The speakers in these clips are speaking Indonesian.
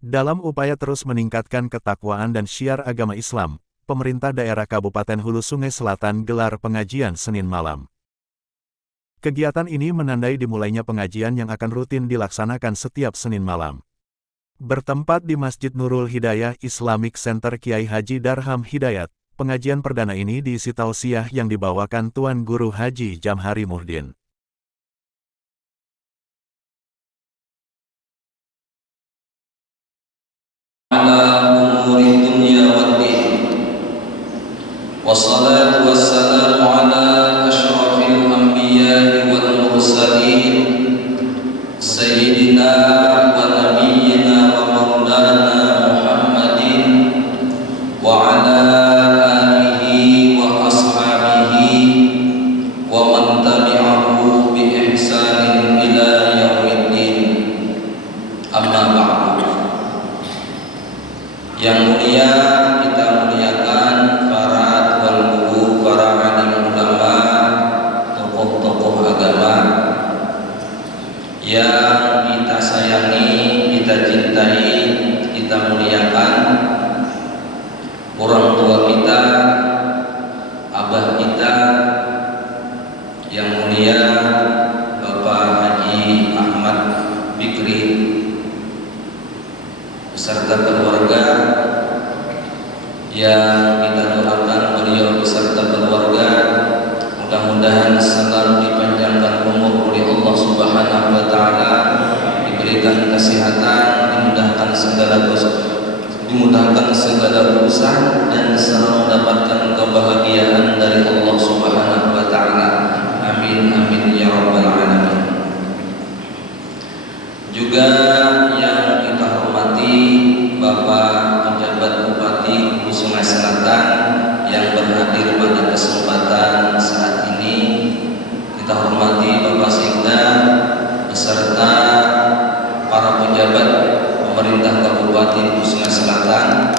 Dalam upaya terus meningkatkan ketakwaan dan syiar agama Islam, pemerintah daerah Kabupaten Hulu Sungai Selatan gelar pengajian Senin malam. Kegiatan ini menandai dimulainya pengajian yang akan rutin dilaksanakan setiap Senin malam. Bertempat di Masjid Nurul Hidayah Islamic Center Kiai Haji Darham Hidayat, pengajian perdana ini diisi tausiah yang dibawakan Tuan Guru Haji Jamhari Muhdin. Wassalatu wassalamu ala asyrafil anbiya'i wal mursalin Sayyidina wa nabiyyina wa maulana Muhammadin wa ala alihi wa ashabihi wa man tabi'ahu bi ihsanin ila yaumiddin. Amma ba'du. Yang mulia, kita muliakan para tuan guru, para alim ulama, tokoh-tokoh agama yang kita sayangi, kita cintai, kita muliakan, orang tua kita, abah kita yang mulia Bapak Haji Ahmad Fikri beserta keluarga, yang kita doakan beliau beserta keluarga mudah-mudahan selalu dipanjangkan umur oleh Allah Subhanahu wa taala, diberikan kesehatan, dimudahkan segala urusan dan selalu mendapatkan kebahagiaan dari Allah Subhanahu wa taala. Amin amin ya rabbal alamin. Juga yang kita hormati Bapak Penjabat Bupati Hulu Sungai Selatan yang berhadir pada kesempatan saat ini, kita hormati Bapak Sekda beserta para pejabat pemerintah Kabupaten Hulu Sungai Selatan,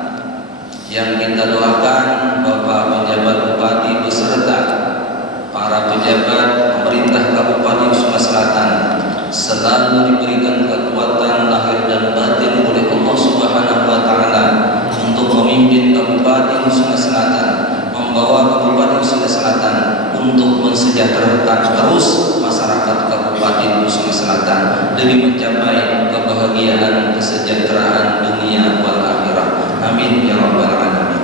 yang kita doakan Bapak Penjabat Bupati beserta para pejabat pemerintah Kabupaten Hulu Sungai Selatan selalu diberikan kekuatan lahir dan batin oleh Allah Subhanahu wa taala untuk memimpin Kabupaten Sungai Selatan, membawa Kabupaten Sungai Selatan untuk mensejahterakan terus masyarakat Kabupaten Sungai Selatan demi mencapai kebahagiaan kesejahteraan dunia wal akhirah. Amin ya rabbal alamin.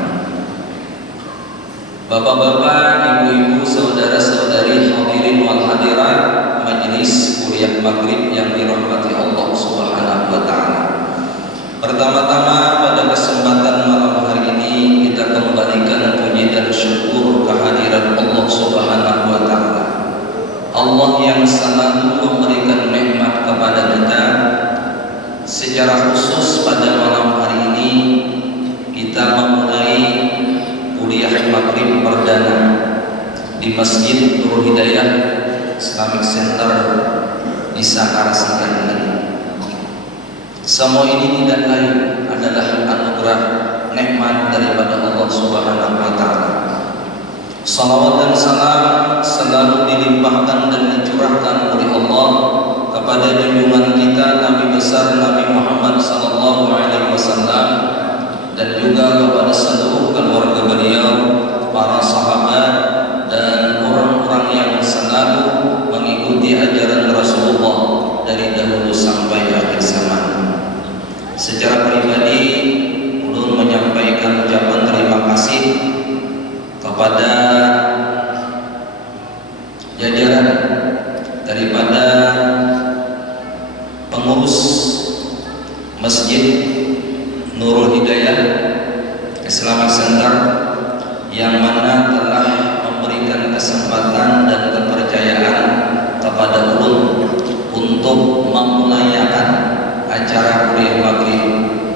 Bapak-bapak, ibu-ibu, saudara-saudari hadirin wal hadirat majelis kuliah maghrib yang dirahmati Allah Subhanahu wa taala. Pertama-tama pada kesempatan malam hari ini kita kembalikan puji dan syukur kehadirat Allah Subhanahu wa taala. Allah yang selalu memberikan nikmat kepada kita. Secara khusus pada malam hari ini kita memulai kuliah maghrib perdana di Masjid Nurul Hidayah Islamic Center di Sakarasikan ini. Semua ini tidak lain adalah anugerah nikmat daripada Allah Subhanahu wa taala. Salawat dan salam selalu dilimpahkan dan dicurahkan oleh Allah kepada junjungan kita Nabi besar Nabi Muhammad sallallahu alaihi wasallam, dan juga kepada seluruh keluarga beliau, para sahabat dan orang-orang yang selalu mengikuti ajaran Rasulullah dari dahulu sampai akhir zaman. Secara pribadi, ulun menyampaikan ucapan terima kasih kepada jajaran daripada pengurus Masjid Nurul Hidayah Islamic Center yang mana telah memberikan kesempatan dan kepercayaan kepada ulun untuk memulayakan acara kuliah maghrib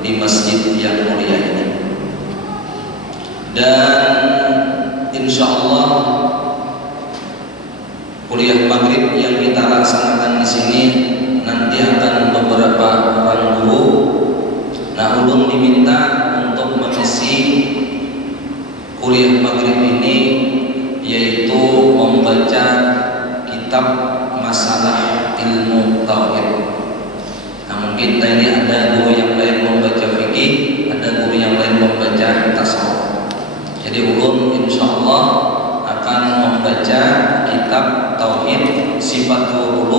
di masjid yang mulia ini. Dan insya Allah kuliah maghrib yang kita laksanakan di sini nanti akan beberapa orang guru. Nah, ulun diminta untuk mengisi kuliah maghrib ini, yaitu membaca kitab masalah ilmu tauhid. Nah, mungkin ini ada guru yang lain membaca fikih, ada guru yang lain membaca tasawuf. Jadi ulun insyaallah akan membaca kitab Tauhid Sifat 20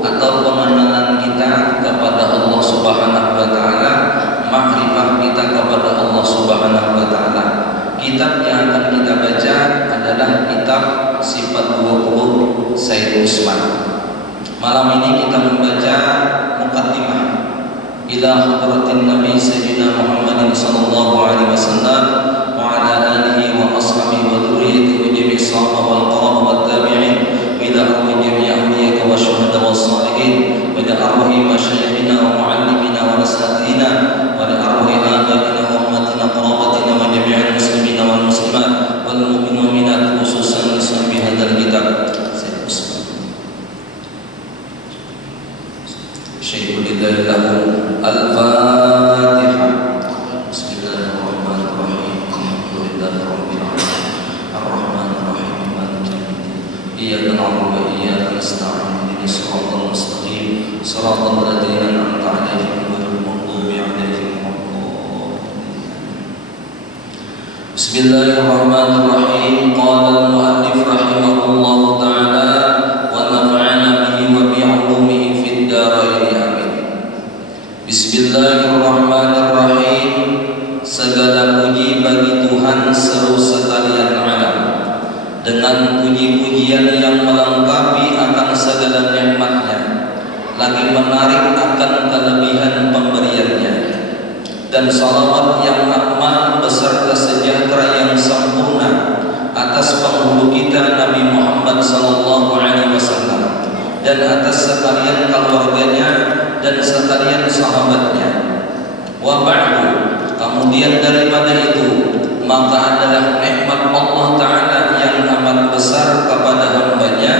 atau pengenalan kita kepada Allah Subhanahu wa taala, makrifah kita kepada Allah Subhanahu wa taala. Kitab yang akan kita baca adalah kitab Sifat 20 Said Usman. Malam ini kita membaca muqaddimah ila hadratin Nabi Sayyidina Muhammadin sallallahu alaihi wasallam wa ala alihi wa ashabihi wa dzurriyyatihi wa jami'i sahaba wal qurra wat tabi'in ila arwah jami'i awliya wa syuhada was salihin wa ila arwah masyayikhina wa muallimina wa asatidina wa ila arwah abaina wa ummatina qarabatina wa jami'il muslimina wal muslimat wal mu'minina wal mu'minat khususan li sahibi hadzal kitab Syaikhul lillahi lahu al-Fatihah. Bismillahirrahmanirrahim. Alhamdulillahi rabbil alamin. Ar-Rahmanir Rahim. Maliki yaumiddin. Iyyaka na'budu wa iyyaka nasta'in. Ihdinas siratal mustaqim. Siratal ladzina an'amta 'alaihim ghairil maghdubi 'alaihim waladdallin. Bismillahirrahmanirrahim. Qala al-mu'allif rahimahullahu ta'ala wa nafa'ana bihi wa bi 'ulumihi fid dharain. Bismillahirrahmanirrahim. Segala puji bagi Tuhan seluruh sekalian alam, dengan puji-pujian yang melengkapi akan segala nikmat-Nya, lagi menarik akan kelebihan pemberiannya, dan salawat yang aman beserta sejahtera yang sempurna atas penghulu kita Nabi Muhammad sallallahu alaihi wasallam dan atas sekalian keluarganya dan sekalian sahabatnya. Wa ba'du, kemudian daripada itu, maka adalah nikmat Allah Ta'ala yang amat besar kepada hambanya,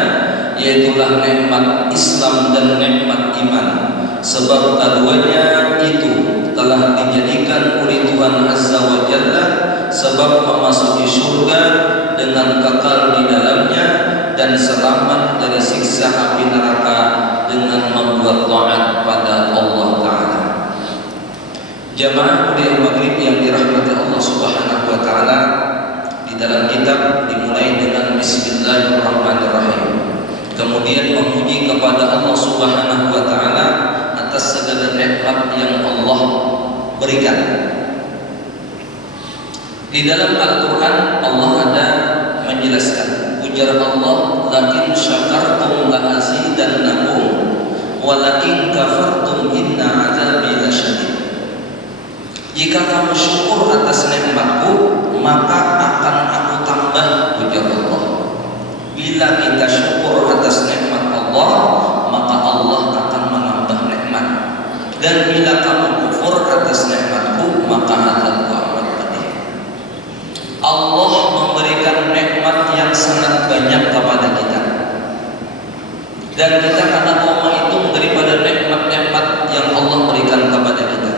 yaitulah nikmat Islam dan nikmat iman. Sebab keduanya itu telah dijadikan oleh Tuhan Azza wa Jalla sebab memasuki surga dengan kekal di dalamnya dan selamat dari siksa api neraka dengan membuat taat pada Allah Ta'ala. Jamaah kuliah maghrib yang dirahmati Allah Subhanahu wa Ta'ala, di dalam kitab dimulai dengan Bismillahirrahmanirrahim, kemudian memuji kepada Allah Subhanahu wa Ta'ala atas segala nikmat yang Allah berikan. Di dalam Al-Quran Allah ada menjelaskan, ujar Allah, lakin syakartum la'azidannakum walakin kafartum inna azabi lasyadid. Jika kamu syukur atas nikmatku, maka akan aku tambah, ujar Allah. Bila kita syukur atas nikmat Allah, maka Allah akan menambah nikmat. Dan bila kamu kufur atas nikmatku, maka azabku amat pedih. Allah memberikan nikmat yang sangat banyak kepada kita, dan kita kadang mau menghitung daripada nikmat-nikmat yang Allah berikan kepada kita.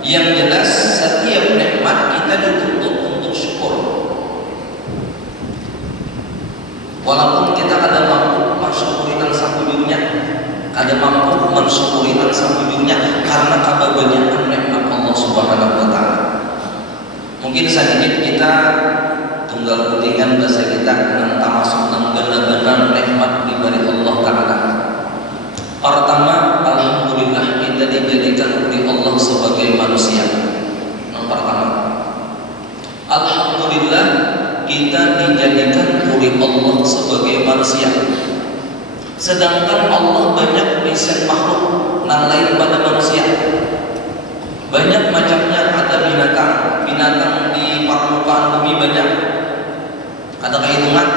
Yang jelas setiap nikmat kita dituntut untuk syukur. Walaupun kita ada mampu mensyukuri nang sakujurnya, ada mampu mensyukuri nang sakujurnya karena kebanyakan nikmat Allah Subhanahu wa Ta'ala. Mungkin sedikit kita tunggal putingan bahasa kita nang tamasuk nang gana-gana nikmat diberi Allah Ta'ala. Pertama, alhamdulillah kita dijadikan oleh Allah sebagai manusia. Yang pertama, alhamdulillah kita dijadikan oleh Allah sebagai manusia. Sedangkan Allah banyak desain makhluk yang lain pada manusia. Banyak macamnya, ada binatang di permukaan bumi banyak. Ada kehitungan.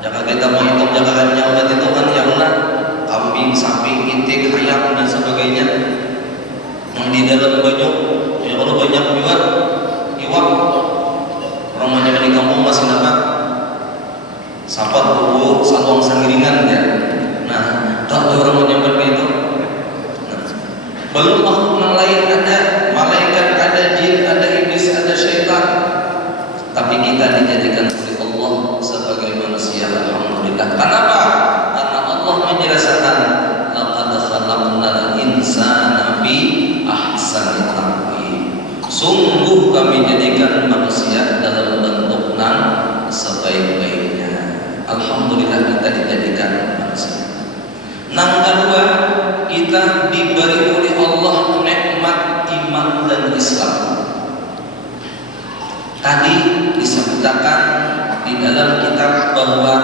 Jika kita menghitung jangkaan nyawa itu kan ya benar. Kambing, sapi, itik, ayam dan sebagainya. Yang di dalam banyak, ya kalau banyak juga iwak. Orang banyak di kampung masih dapat sapat, bubur, saluang sangiringan ya. Nah, tak ada orang menyebut itu. Nah, belum makhluk yang lain, ada malaikat, ada jin, ada iblis, ada syaitan. Tapi kita dijadikan oleh Allah sebagai manusia. Alhamdulillah. Kenapa? Allah menjelaskan laqad khalaqnal insana fi ahsani taqwim. Sungguh kami jadikan manusia dalam bentuk nan sebaik-baiknya. Alhamdulillah kita dijadikan manusia. Nang kedua, kita diberi oleh Allah nikmat iman dan Islam. Tadi disebutkan di dalam kitab bahwa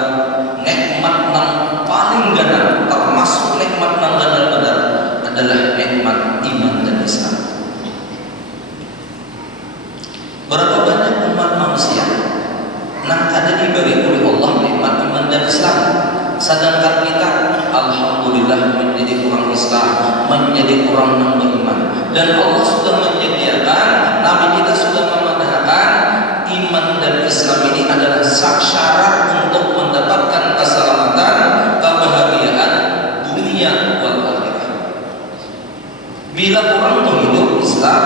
nikmat yang paling ganda, termasuk nikmat yang ganda adalah nikmat iman dan Islam. Berapa banyak umat manusia yang kada diberi oleh Allah nikmat iman dan Islam, sedangkan kita alhamdulillah menjadi orang Islam, menjadi orang yang beriman, dan Allah sudah menyediakan, Nabi kita sudah memandangkan iman dan Islam ini adalah syarat untuk mendapatkan keselamatan, kebahagiaan dunia wal akhirah. Bila orang itu hidup Islam,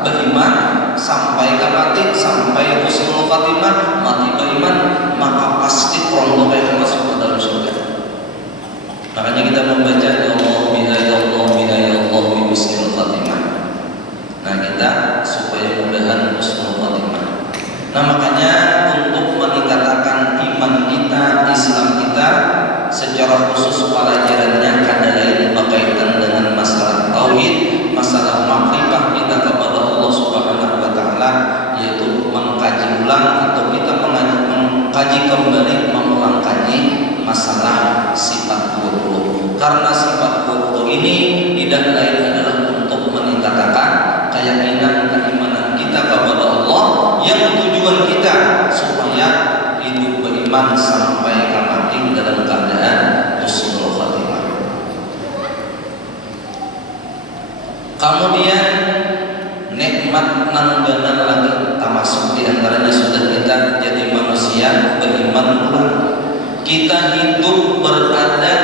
beriman sampai ke mati, sampai husnul khatimah, mati beriman, maka pasti orang itu akan masuk ke dalam surga. Makanya kita membaca ya Allah biha ya Allah biha ya Allah bi husnul khatimah. Nah, kita supaya mudahan husnul khatimah. Nah, makanya untuk meningkatkan iman kita, Islam kita, secara khusus pelajarannya kada lain berkaitan dengan masalah tauhid, masalah makrifah kita kepada Allah Subhanahu wa taala, yaitu mengkaji ulang atau kita mengkaji kembali, mengulang kaji masalah sifat 20. Karena sifat 20 ini tidak lain adalah untuk meningkatkan keyakinan keimanan kita kepada Allah, yang tujuan kita supaya hidup beriman sampai mati dalam keadaan husnul khatimah. Kemudian nikmat nan benar lagi, termasuk diantaranya sudah kita jadi manusia beriman pula. Kita hidup berada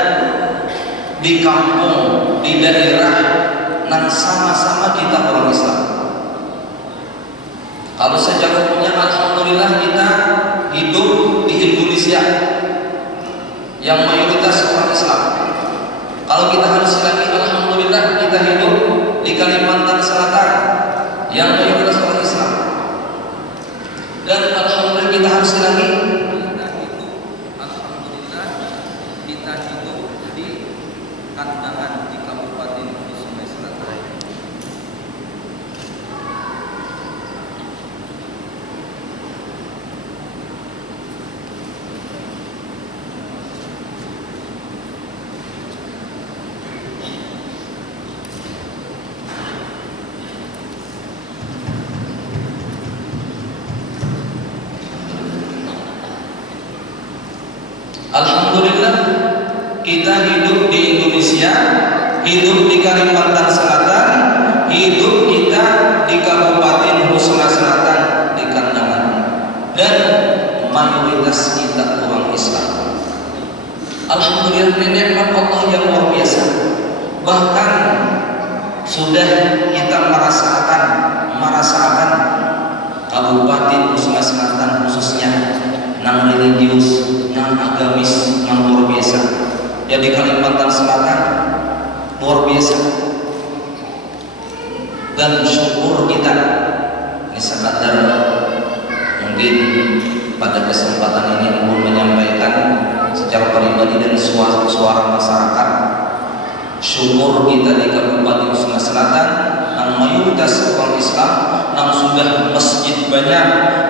di kampung, di daerah nan sama-sama kita orang Islam. Kalau secara umumnya alhamdulillah kita hidup di Indonesia yang mayoritas orang Islam. Kalau kita harus lagi alhamdulillah kita hidup di Kalimantan Selatan yang mayoritas orang Islam. Dan alhamdulillah kita harus lagi kita hidup di Kandangan di Kabupaten Sungai Selatan. Alhamdulillah kita hidup di Indonesia, hidup di Kalimantan Selatan, hidup kita di Kabupaten Sungai Selatan di Kandangan, dan mayoritas kita orang Islam. Alhamdulillah nikmat Allah yang luar biasa. Bahkan sudah kita merasakan Kabupaten Sungai Selatan khususnya nang religius, nang agamis, nang luar biasa. Ya di Kalimantan Selatan luar biasa. Dan syukur kita ini sekadar mungkin pada kesempatan ini mau menyampaikan secara pribadi dan suara masyarakat. Syukur kita di Kabupaten Sungai Selatan yang mayoritas orang Islam, yang sudah masjid banyak,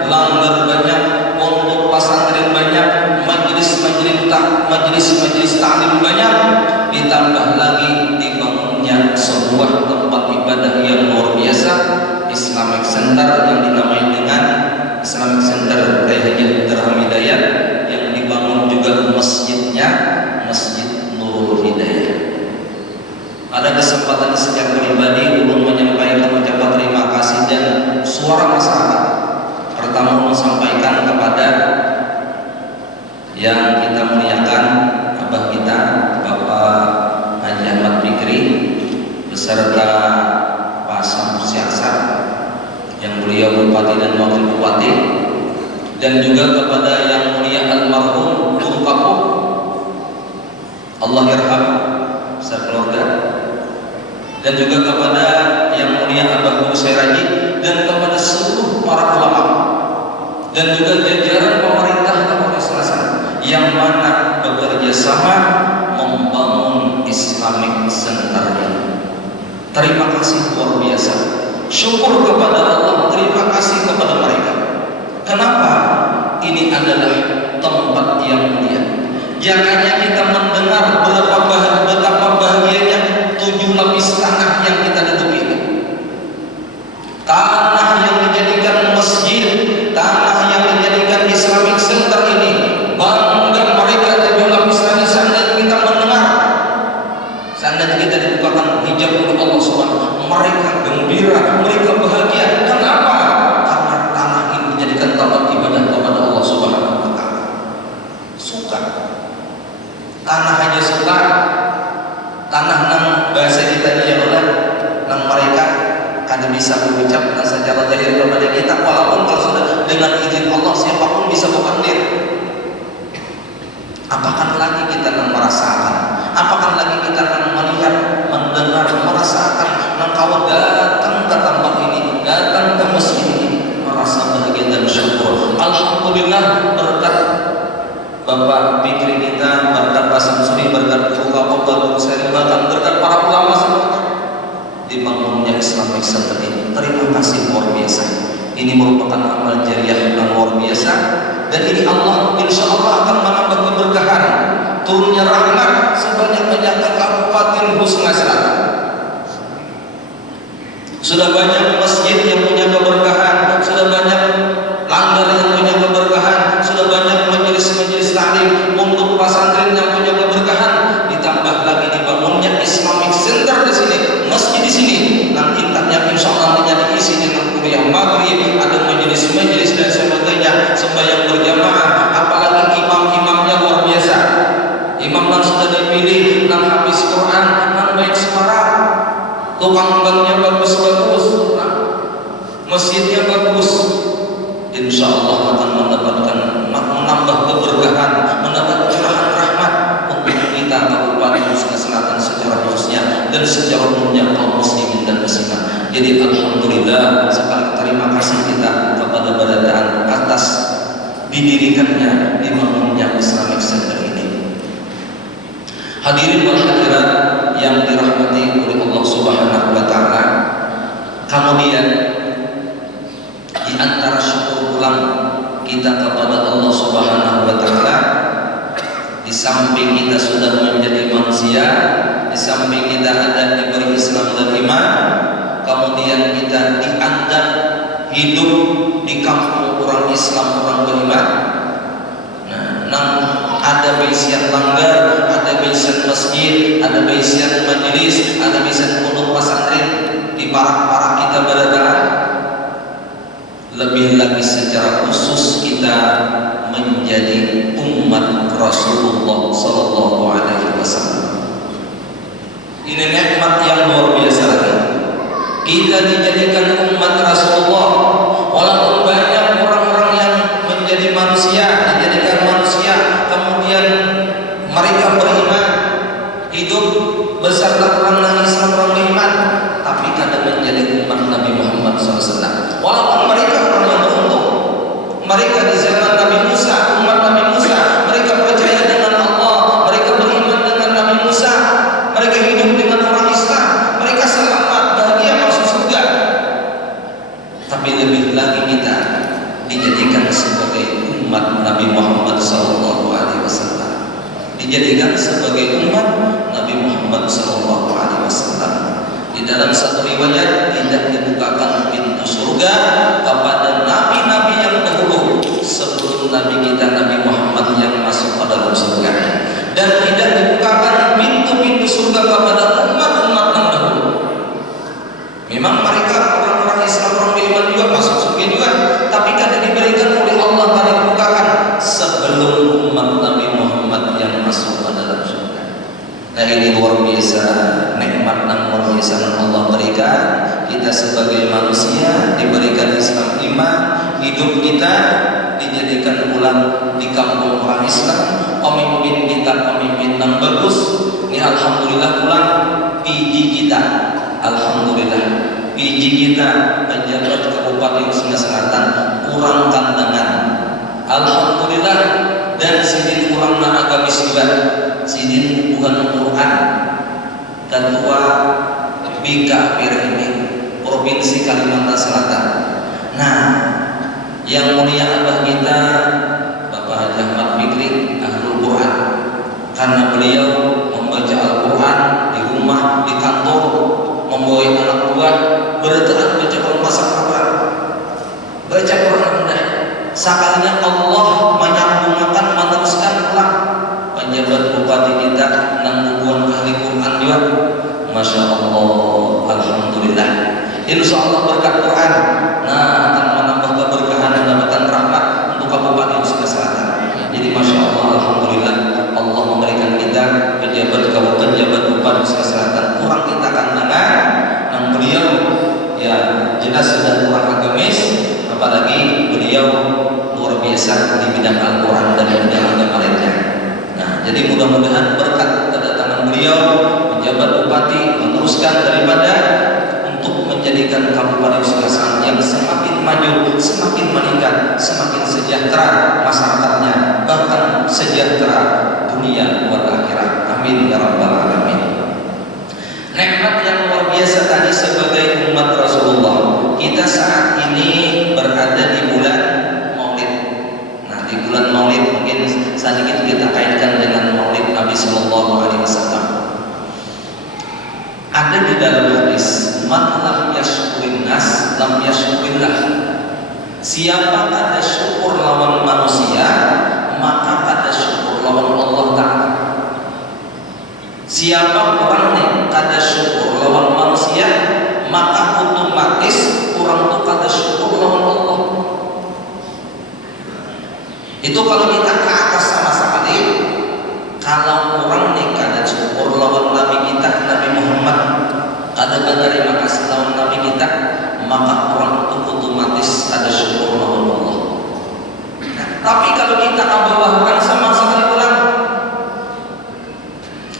langgar banyak, pondok pesantren banyak, majelis taklim banyak, ditambah lagi dibangunnya sebuah tempat ibadah yang luar biasa, Islamic Center yang dinamai dengan Islamic Center Raya Hidayat, yang dibangun juga masjidnya Masjid Nurul Hidayah. Pada kesempatan secara pribadi ulun menyampaikan ucapan terima kasih dan suara masyarakat. Pertama menyampaikan kepada yang kita muliakan abah kita Bapak Haji Ahmad Fikri beserta Pak Samsul Siaksar yang beliau Bupati dan Wakil Bupati, dan juga kepada yang mulia almarhum Bung Kapuk, Allah yarham beserta keluarga, dan juga kepada yang mulia Abah Guru Seraji dan kepada seluruh para ulama dan juga jajaran pemerintah Kapolres Selatan yang mana bekerja sama membangun Islamic Center ini. Terima kasih luar biasa. Syukur kepada Allah, terima kasih kepada mereka. Kenapa? Ini adalah tempat yang mulia. Jangannya kita mendengar betapa bahagianya 7 lapis tanah yang kita duduki. Tanah yang dijadikan masjid, tanah yang dijadikan Islamic Center ini, bangga mereka 7 lapis tanah. Seandainya kita mendengar, seandainya kita dibukakan hijab oleh Allah Subhanahu, mereka gembira, mereka bahagia. Kenapa? Karena tanah ini dijadikan tempat ibadah kepada Allah Subhanahu wa taala. Suka. Tanah hanya suka. Tanah nang bahasa kita dia oleh nang mereka kada bisa mengucap secara zahir kepada kita, walaupun kalau sudah dengan izin Allah siapapun bisa bertakdir. Apakah lagi kita akan merasakan? Apakah lagi kita akan melihat, mendengar, merasakan nang kawan datang ke tempat ini, datang ke masjid ini, merasa bahagia dan syukur. Alhamdulillah berkat Bapak Fikri kita, berkat Pak Samsuri, berkat Guru Kapolda, bahkan berkat para ulama semua dibangunnya Islamic Center ini. Terima kasih luar biasa. Ini merupakan amal jariah yang luar biasa, dan ini Allah insya Allah akan menambah keberkahan, turunnya rahmat sebanyak-banyaknya Kabupaten Husna Selatan. Sudah banyak masjid yang punya keberkahan, sudah banyak langgar yang punya keberkahan, sudah banyak majelis-majelis taklim, pondok pesantren yang punya keberkahan, ditambah lagi dibangunnya Islamic Center di sini, masjid di sini. Nanti taknya insya Allah diisi dengan kuliah maghrib, ada majelis-majelis dan sebagainya, sembahyang berjamaah, apalagi imam-imamnya luar biasa. Imam yang sudah dipilih, yang habis Quran, yang baik suara, tukang banknya bagus-bagus, masjidnya bagus. Insya Allah akan menambah keberkahan, menambah curahan rahmat untuk kita Kabupaten Husna Selatan secara khususnya dan secara umumnya kaum muslimin dan muslimat. Jadi alhamdulillah sekali terima kasih kita kepada Baradaan atas didirikannya, dibangunnya Islamic Center ini. Hadirin wal hadirat yang dirahmati oleh Allah Subhanahu wa taala. Kemudian di antara syukur ulang kita kepada Allah Subhanahu wa taala, di samping kita sudah menjadi manusia, di samping kita ada diberi Islam dan iman, kemudian kita dianggap hidup di kampung orang Islam, orang beriman. Nah, ada baisian langgar, ada baisian masjid, ada baisian majelis, ada baisian pondok pesantren di parak-parak kita Baradaan. Lebih lagi secara khusus kita menjadi umat Rasulullah Sallallahu Alaihi Wasallam. Ini nikmat yang luar biasa lagi. Kita dijadikan umat Rasulullah, walaupun banyak orang-orang yang menjadi manusia, dijadikan manusia, kemudian mereka beriman, hidup besarlah orang Islam, orang beriman, tapi kadang menjadi umat Nabi Muhammad SAW. Walaupun mereka orang yang beruntung, mereka di zaman Nabi Musa, umat Nabi Musa, mereka percaya dengan Allah, mereka beriman dengan Nabi Musa, mereka hidup dengan orang Islam, mereka selamat, bahagia, masuk surga. Tapi lebih lagi kita dijadikan sebagai umat Nabi Muhammad SAW, dijadikan sebagai umat Nabi Muhammad SAW. Di dalam satu riwayat tidak dibukakan pintu surga kepada nabi-nabi yang dahulu sebelum nabi kita Nabi Muhammad yang masuk ke dalam surga, dan tidak dibukakan pintu-pintu surga kepada umat-umat yang dahulu. Memang mereka orang-orang Islam, orang beriman juga masuk surga juga, tapi tidak diberikan oleh Allah, tidak dibukakan sebelum umat Nabi Muhammad yang masuk ke dalam surga. Nah, ini luar biasa nikmat yang luar biasa yang Allah berikan. Kita sebagai manusia diberikan Islam iman, hidup kita dijadikan ulang di kampung orang Islam, pemimpin kita pemimpin yang bagus. Ini alhamdulillah pulang PG kita, alhamdulillah PG hiji kita pejabat Kabupaten Sungai Selatan kurang kandangan. Alhamdulillah, dan sidin kurang agamis juga, sidin bukan Quran. Ketua BKPR ini Provinsi Kalimantan Selatan. Nah, yang mulia abah kita Bapak Haji Ahmad Fikri Ahlul Quran, karena beliau membaca Al-Quran di rumah, di kantor, membawa anak buah berdoa baca Quran masak baca Quran dah. Sekalinya Allah menyambungkan meneruskan pulang penjabat bupati kita nang bubuan ahli Quran juga. Masya Allah, alhamdulillah. Insya Allah berkat Quran, nah akan menambah keberkahan dan mendapatkan rahmat untuk Kabupaten Sungai Selatan. Jadi masya Allah, alhamdulillah, Allah memberikan kita pejabat Bupati Sungai Selatan. Kurang kita kandangan, nang beliau ya jelas sudah kurang agamis, apalagi beliau luar biasa di bidang Al-Quran dan di bidang agama lainnya. Nah, jadi mudah-mudahan berkat kedatangan beliau penjabat bupati meneruskan daripada untuk menjadikan Kabupaten Sungai Selatan yang semakin maju, semakin meningkat, semakin sejahtera masyarakatnya, bahkan sejahtera dunia wal akhirat. Amin ya rabbal alamin. Nikmat yang luar biasa tadi sebagai umat Rasulullah. Kita saat ini berada di bulan Maulid. Nah, di bulan Maulid mungkin sedikit kita kaitkan dengan Maulid Nabi Sallallahu Alaihi Wasallam. Ada di dalam hadis, man lam yashkurin nas lam yashkurillah. Siapa kada syukur lawan manusia, maka kada syukur lawan Allah Ta'ala. Siapa orang yang kada syukur lawan manusia, maka otomatis orang itu kada syukur lawan Allah. Itu kalau kita ke atas sama sekali. Kalau orang yang kada syukur lawan Nabi kita Nabi Muhammad, kada berterima kasih lawan Nabi kita, maka orang itu otomatis kada syukur lawan Allah. Nah, tapi kalau kita abaikan sama sekali orang,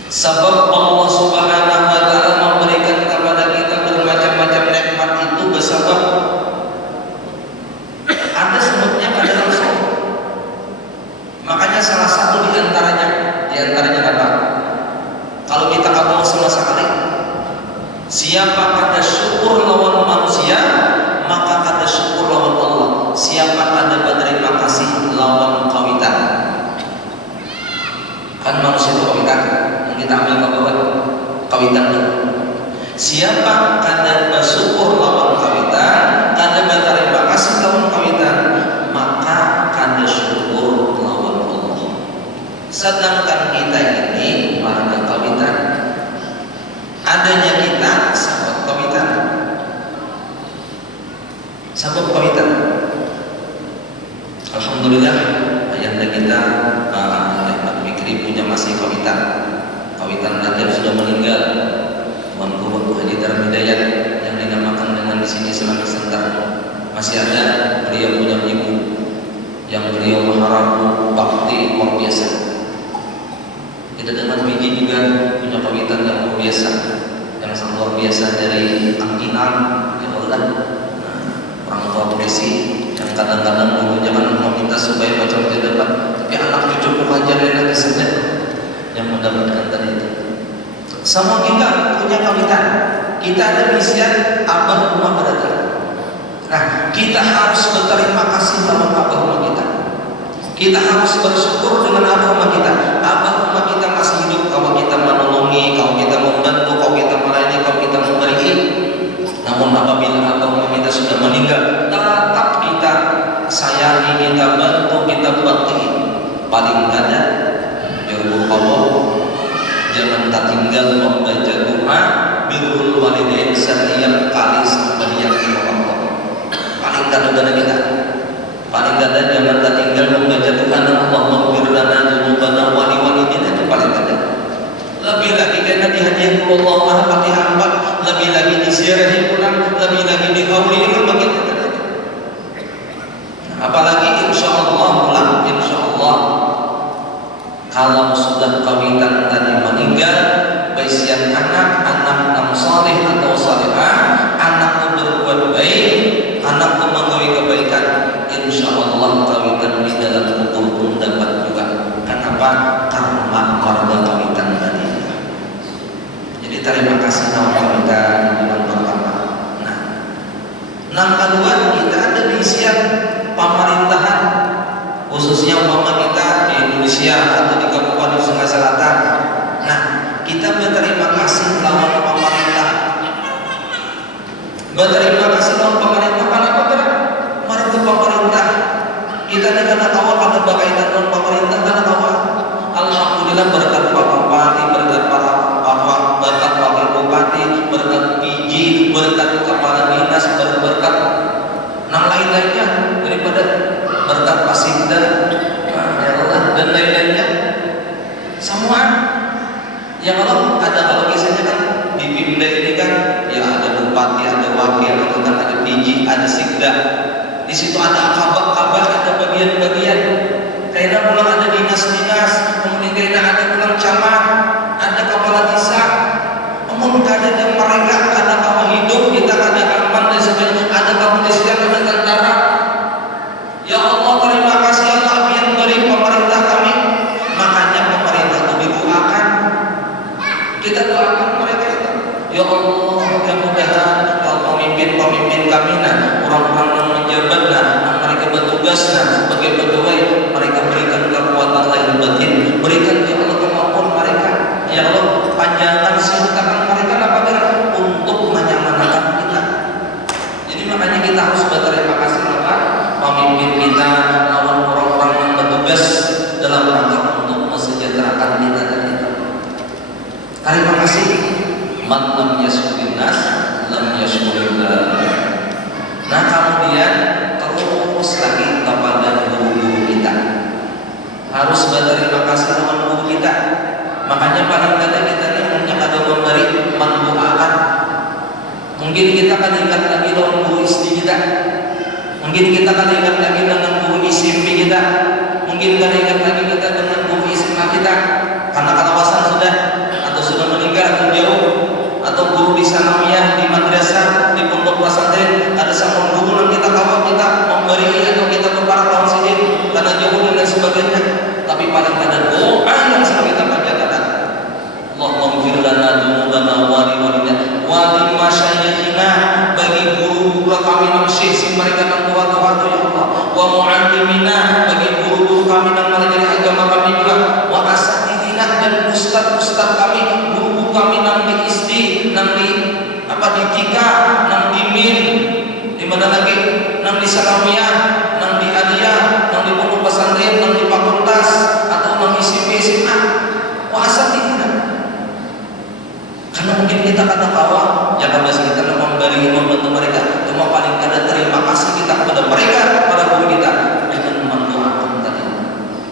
sebab Allah Subhanahu wa Ta'ala memberikan kepada kita bermacam-macam nikmat itu bersebab ada sebabnya pada Rasul. Makanya salah satu di antaranya apa? Kalau kita kabur sama sekali, siapa kada syukur lawan manusia, maka kada syukur lawan Allah. Siapa kada berterima kasih lawan kawitan. Kan manusia itu kawitan. Kita ambil ke bawah kawitan dulu. Siapa kada bersyukur lawan kawitan, kada berterima kasih lawan kawitan, maka kada syukur lawan Allah. Sedangkan kita ini warga kawitan, adanya kita sabab kawitan. Sabab kawitan. Alhamdulillah, ayahanda kita Pak Fikri punya masih kawitan. Kawitan Najib sudah meninggal. Tuan Guru Haji Darmidayat yang dinamakan dengan di sini Islamic Center masih ada. Beliau punya ibu yang beliau mengharap bakti luar biasa. Kita dengan biji juga punya kawitan yang luar biasa, yang sangat luar biasa dari angkinan ya Allah. Nah, orang tua polisi yang kadang-kadang dulunya kan meminta supaya macam tidak dapat, tapi anak cucu pelajar yang disebut yang mendapatkan tadi itu. Semua kita punya kawitan. Kita ada misian abah rumah berada. Nah, kita harus berterima kasih sama abah rumah kita. Kita harus bersyukur dengan abah rumah kita. Abah rumah kita masih hidup, kalau kita menolongi, kalau kita membantu, kalau kita melayani, kalau kita memberi. Namun apabila abah rumah kita sudah meninggal, tetap kita sayangi, kita bantu, kita bakti. Paling ada Allah, jangan tak tinggal membaca doa birrul walidain setiap kali sembahyang Allah. Paling tak ada kita. Paling tak ada jangan tak tinggal membaca doa Allahumma ighfir lana dzunubana wa li walidina, itu paling tak ada. Lebih lagi karena di hadiah Allah Al-Fatihah 4, lebih lagi di ziarah pulang, lebih lagi di qauli itu begitu. Apalagi insyaallah pulang, insyaallah kalau sudah kawitan tadi meninggal, baisian anak yang saleh atau salehah, anak kasih nama kita di bulan pertama. Nah, yang kedua kita ada di isian pemerintahan, khususnya umpama kita di Indonesia atau di Kabupaten Sungai Selatan. Nah, kita berterima kasih lawan pemerintah. Berterima kasih lawan pemerintah karena apa? Mereka pemerintah. Kita ini karena tahu pada berkaitan dengan pemerintah karena tahu. Alhamdulillah berkat Pak Bupati, berkat berkat Wakil Bupati, berkat PJ, berkat Kepala Dinas, berkat yang lain-lainnya daripada berkat Pasinda, dan lain-lainnya. Semua yang kalau ada, kalau biasanya kan di Pimda ini kan ya ada bupati, ada wakil, ada PJ, ada Sikda. Di situ ada kabar-kabar, ada bagian-bagian. Kayaknya pulang ada dinas-dinas, kemudian kayaknya ada pulang camat, ada kepala desa. Namun keadaan mereka ada kamu hidup, kita ada aman dan sebagainya, ada kepolisian, ada tentara. Ya Allah, terima kasih Allah yang beri pemerintah kami. Makanya pemerintah itu didoakan. Kita doakan mereka itu. Ya Allah, mudah-mudahan kalau pemimpin-pemimpin kami, orang-orang yang menjabat, mereka bertugas sebagai pegawai, mereka berikan kekuatan lahir batin, berikan ya Allah kemampuan mereka. Ya Allah, panjangkan silakan mereka apabila untuk menyelamatkan kita. Jadi makanya kita harus berterima kasih kepada pemimpin kita, lawan orang-orang yang bertugas dalam rangka untuk mensejahterakan kita dan kita. Terima kasih. Man lam yashkurin nas lam yashkurillah. Nah, kemudian terus lagi kepada guru-guru kita. Harus berterima kasih kepada guru kita. Makanya paling kadang kita ini punya ada memberi manfaat. Mungkin kita akan ingat lagi dengan guru istri kita. Mungkin kita akan ingat lagi dengan guru SMP kita. Mungkin akan ingat lagi kita dengan guru SMA kita. Karena ketawasan sudah atau sudah meninggal atau jauh, atau guru di sanawiyah, di madrasah, di pondok pesantren, ada sama guru yang kita kawal, kita memberi atau kita kepada kaum sidin karena jauh dan sebagainya. Tapi paling ada doa yang selalu kita panjatkan. Allahumma ighfir lana dzunubana wa li walidina wa li masyayikhina, bagi guru-guru kami yang syekh mereka yang kuat-kuat ya Allah, wa muallimina, bagi guru-guru kami yang mengajari agama kami juga, wa asatidina, dan ustaz-ustaz kami, guru kami yang di SD, yang di di Tika, yang di Min, di mana lagi, yang di Sanawiyah, yang di Aliyah, yang di pondok pesantren, yang di fakultas atau yang SMP SMA, wa asatidina. Karena mungkin kita kata kawan, jangan biasa kita memberi membantu mereka. Cuma paling ada terima kasih kita kepada mereka, kepada guru kita dengan mendoakan tadi.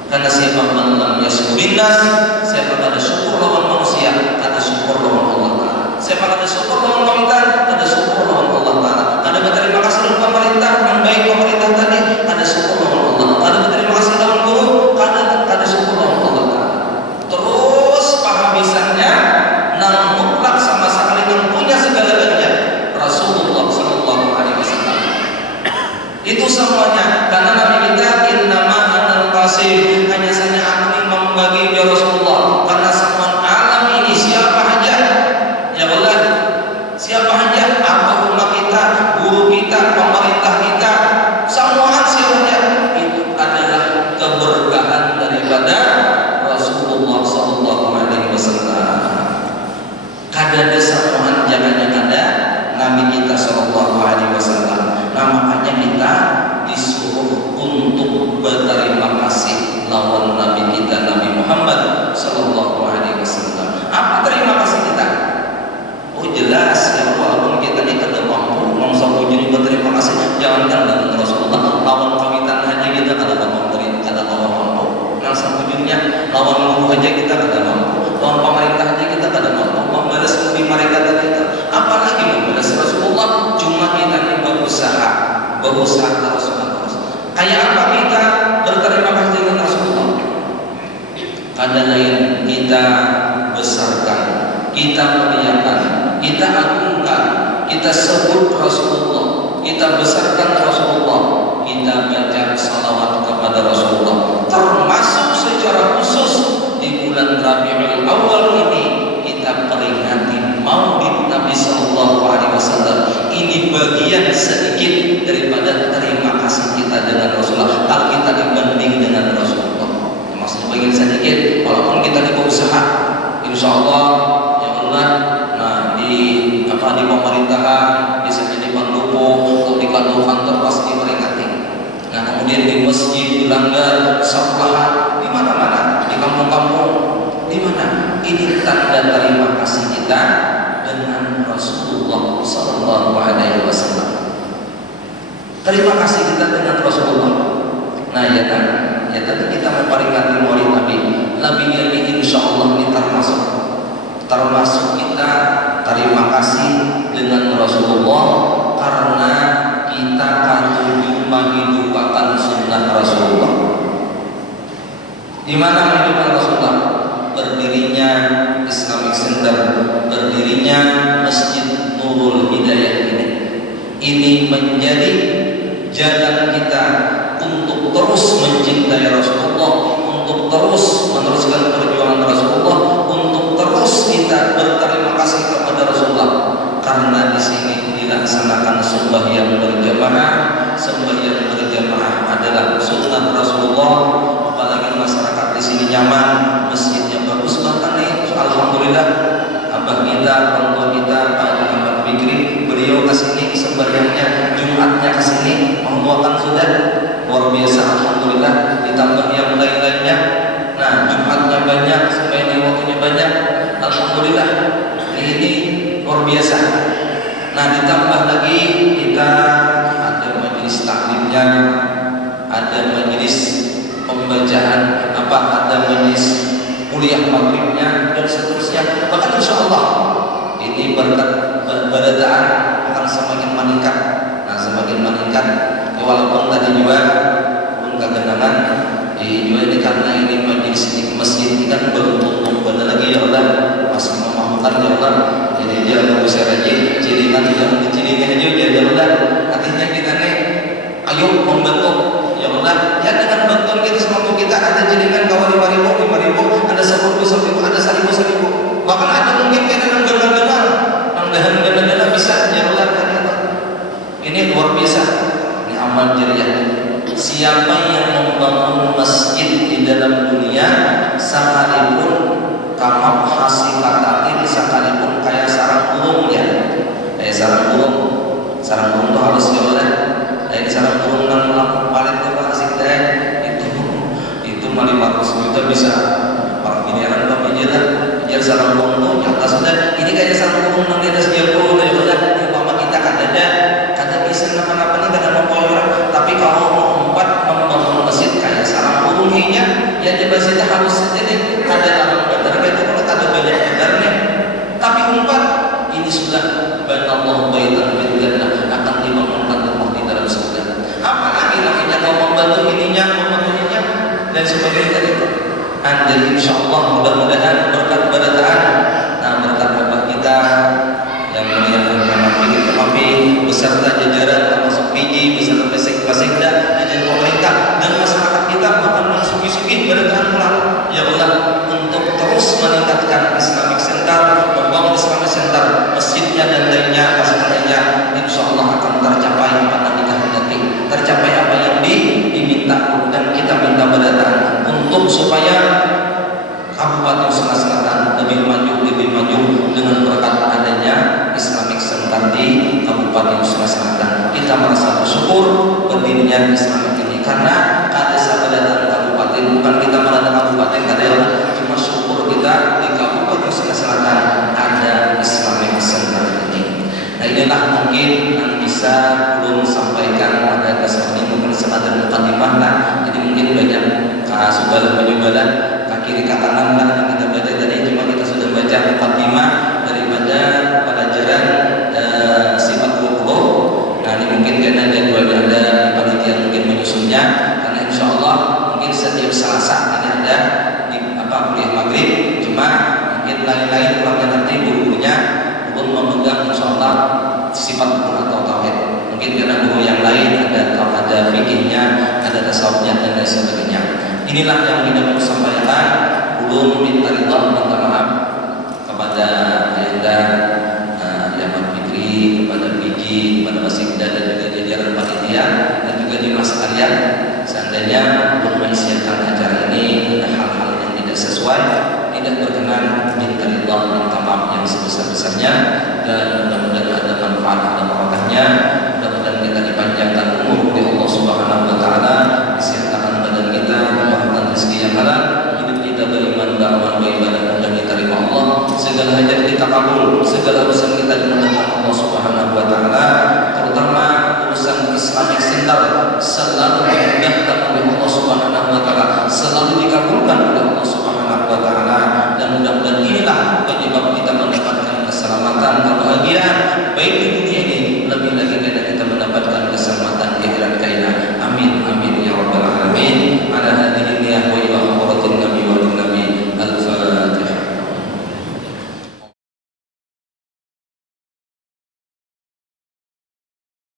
Karena siapa yang yashkurin nas, siapa ada syukur lawan manusia, ada syukur lawan Allah Taala. Siapa ada syukur lawan wanita, ada syukur lawan Allah Taala. Ada berterima kasih lawan pemerintah, yang baik pemerintah tadi, ada syukur lawan Allah. Ada berterima kasih lawan guru, ada syukur lawan Allah Taala. Terus pahamisannya nang mutlak sama sekali yang punya segala-galanya Rasulullah Sallallahu Alaihi Wasallam. Itu semuanya karena Nabi kita innama anal qasim, hanya saja aku ini membagi ya Rasulullah, karena semua alam ini siapa saja ya Allah, siapa saja, apa umat kita, guru kita, pemerintah kita, semua siapa saja, itu adalah keberkahan daripada Rasulullah Sallallahu Alaihi Wasallam. Kada desa Tuhan jangan ada Nabi kita Sallallahu Alaihi Wasallam. Nah, makanya kita disuruh untuk berterima kasih lawan Nabi kita Nabi Muhammad Sallallahu Alaihi Wasallam. Apa terima kasih kita? Oh jelas ya, walaupun kita ini kada mampu mangsa jadi berterima kasih, jangankan dengan Rasulullah, lawan kawitan aja kita kada mampu, kada kawan mampu. Nang sabujurnya lawan guru aja kita kada mampu, lawan pemerintah aja kita kada mampu. Membalas budi mereka tadi itu, apalagi membalas Rasulullah. Cuma kita ini berusaha terus. Kayak apa kita berterima kasih dengan Rasulullah? Ada lain kita besarkan, kita muliakan, kita agungkan, kita sebut Rasulullah, kita besarkan Rasulullah, kita baca salawat kepada Rasulullah. Termasuk secara khusus di bulan Rabiul Awal ini kita peringati Maulid Nabi Sallallahu Alaihi Wasallam. Ini bagian sedikit daripada terima kasih kita dengan Rasulullah. Kalau kita dibanding dengan Rasulullah, maksudnya bagian sedikit. Walaupun kita berusaha, insya Allah, ya Allah, nah di pemerintahan, misalnya di pendopo atau di kantor pasti diperingati. Nah kemudian di masjid dilanggar, salah di mana-mana, di kampung-kampung, di mana? Ini tanda terima kasih kita dengan Rasulullah Sallallahu Alaihi Wasallam. Terima kasih kita dengan Rasulullah. Nah ya kan, ya tadi kita memperingati Maulid Nabi ini insya Allah ini termasuk kita terima kasih dengan Rasulullah karena kita akan menghidupkan sunnah Rasulullah. Di mana menghidupkan Rasulullah? Berdirinya Islamic Center, berdirinya Masjid Nurul Hidayah ini menjadi jalan kita untuk terus mencintai Rasulullah, untuk terus meneruskan perjuangan Rasulullah, untuk terus kita berterima kasih kepada Rasulullah karena di sini dilaksanakan sembahyang berjamaah. Sembahyang berjamaah adalah sunnah Rasulullah. Apalagi masyarakat di sini nyaman, masjidnya bagus, bahkan nih alhamdulillah abah kita, orang tua kita, Pak Muhammad Fikri, beliau kesini sembahyangnya Jumatnya kesini menguatkan sudah luar biasa, alhamdulillah. Ditambah yang lain-lainnya, nah Jumatnya banyak, sembahyang waktunya banyak, alhamdulillah. Ini luar biasa. Nah ditambah lagi kita ada majelis taklimnya, ada majelis pembacaan ada majelis kuliah maghribnya dan seterusnya. Bahkan insya Allah ini berkat berataan akan semakin meningkat. Nah semakin meningkat, walaupun tadi juga pun kegenangan juga ini karena ini majelis di masjid ini kan beruntung pada lagi ya Allah, masih memampukan ya Allah. Jadi dia bisa rajin cilingan, jangan dicilingan aja ya Allah. Artinya kita nih ayo membentuk ya Allah, ya dengan bantuan kita semampu kita. Ada jaringan kawan 5.000, ada 10.000, ada 1.000, bahkan ada mungkin kita dalam gelar-gelar, dalam gelar-gelar bisa ya Allah. Ini luar biasa, ini amal jariah. Siapa yang membangun masjid di dalam dunia, sekalipun kamar hasil katatin, sekalipun kayak sarang burung ya, kayak sarang burung itu harus ya Allah. Dari sarang burung dan melakukan palet itu asik deh, itu 500 juta bisa para miliaran berapa jalan biar sarang burung itu nyata sudah. Ini kayak sarang burung yang di atas jauh dari udah di bawah kita kada bisa apa-apa nih, kada membawa orang. Tapi kalau mau membangun masjid kayak sarang burung ini ya di masjid harus saja nih ada dalam bandar itu kalau ada banyak bandarnya. Tapi umpat ini sudah banallahu baitan fil jannah, akan dibangunkan rumah di dalam surga. Apalagi lagi kalau membantu ininya dan sebagainya itu. Anda insyaallah mudah-mudahan berkat berataan, nah berkat bapak kita yang mulia kami beserta jajaran termasuk PJ beserta Pesekda dan pemerintah dan masyarakat kita bahkan mensugi-sugi berataan pulang ya Allah untuk terus meningkatkan Islamic Center, membangun Islamic Center, masjidnya dan lainnya, pasalnya insyaallah akan tercapai apa yang kita hendaki, tercapai apa yang diminta dan kita minta berataan untuk supaya Kabupaten Sulawesi Selatan lebih maju dengan berkat adanya Islamic Center di Kabupaten Sulawesi Selatan. Kita merasa bersyukur berdirinya Islamic ini karena ada sabadatan kabupaten, bukan kita merasa kabupaten kada cuma syukur kita di Kabupaten Sulawesi Selatan ada Islamic Center ini. Nah inilah mungkin yang bisa belum sampaikan pada kesempatan ini, mungkin semacam mukadimah lah. Jadi mungkin banyak subal-subal kiri ke kanan lah yang kita baca tadi, cuma kita sudah baca mukadimah daripada pelajaran sifat 20. Nah ini mungkin karena jadwalnya ada panitia mungkin menyusunnya, karena insya Allah mungkin setiap Selasa ini ada di kuliah maghrib, cuma mungkin lain-lain kurangnya nanti guru-gurunya belum memegang insya Allah sifat atau tauhid. Mungkin karena guru yang lain ada fikihnya, ada tasawufnya dan lain sebagainya. Inilah yang kita mau sampaikan. Belum minta ridha, minta maaf kepada Ayanda, Yaman Fikri, kepada Biji, kepada Wasikda dan juga jajaran panitia dan juga Dimas sekalian. Seandainya menyiapkan acara ini ada hal-hal yang tidak sesuai, tidak berkenan, minta Allah, minta maaf yang sebesar-besarnya, dan mudah-mudahan ada manfaat, ada barakahnya. Mudah-mudahan kita dipanjangkan umur oleh Allah Subhanahu wa taala, disihkan badan kita, memahkan rezeki yang halal, hidup kita beriman, beramal, beribadah, dan diterima Allah. Segala hajat kita kabul, segala usaha